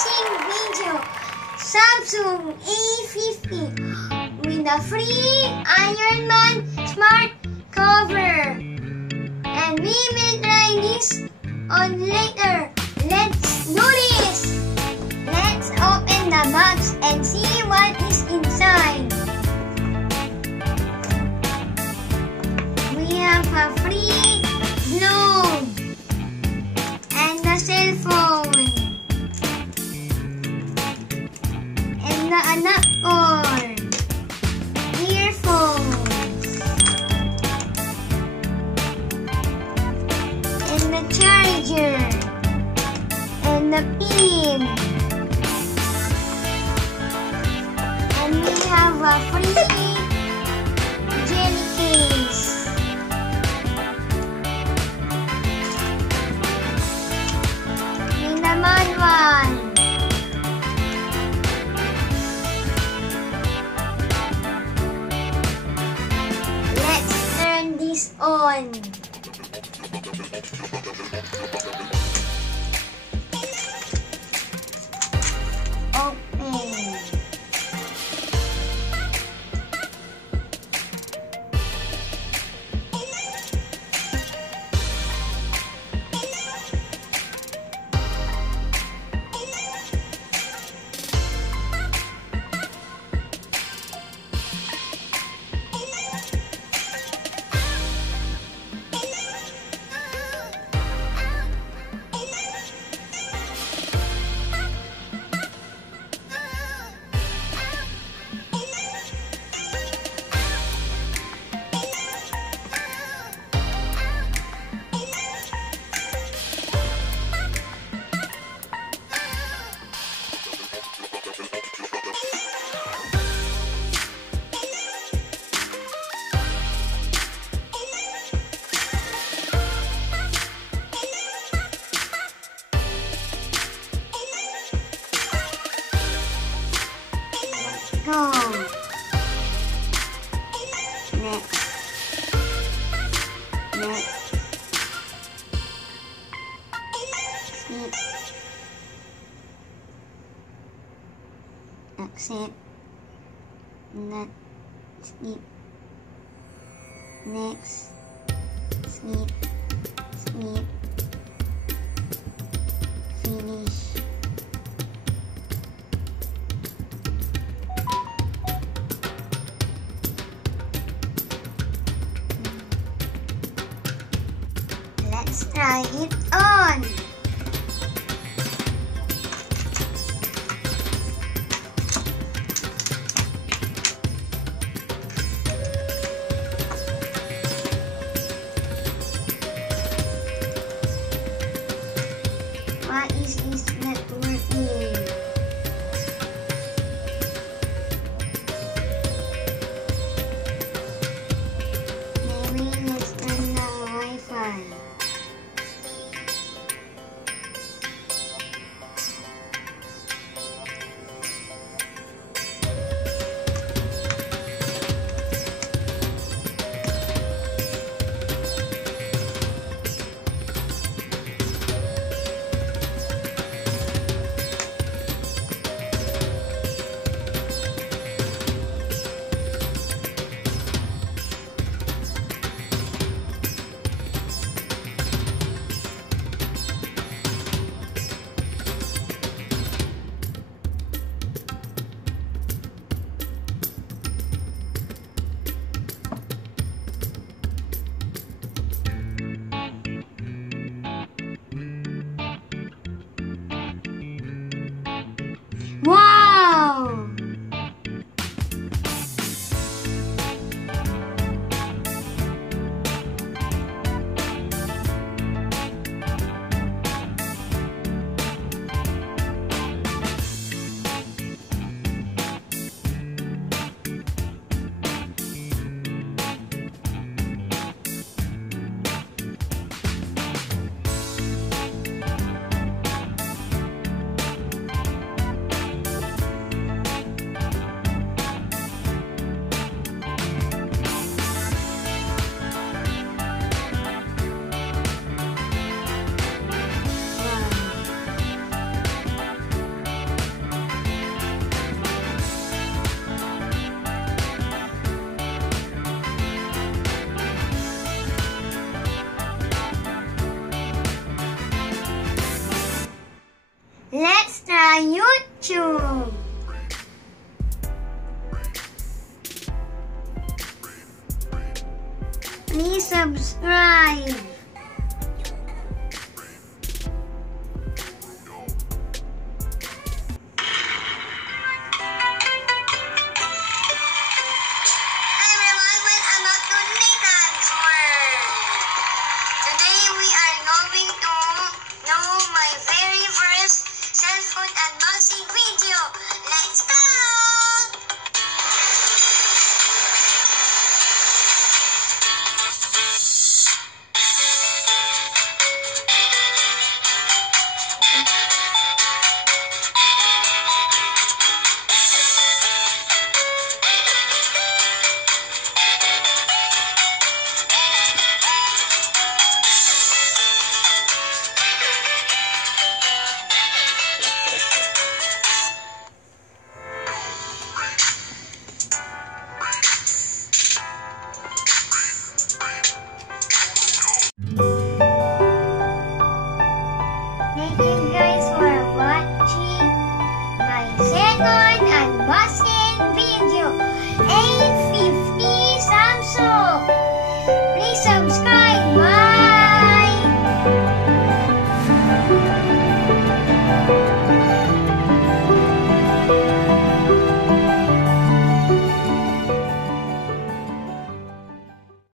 unboxing video. Samsung A50 with a free Iron Man smart cover. And we will try this on later. Let's do this! Let's open the box and see what is inside. We have a free globe and a cell phone and the anak cord, earphones and the charger and the pin, and we have a free jelly case. In the manual. Let's turn this on. Open. Go. Next. Skip. Accept. Not. Skip. Next. Skip. Finish. Let's try it on. Why is this not working? Maybe let's turn the Wi-Fi. Please subscribe.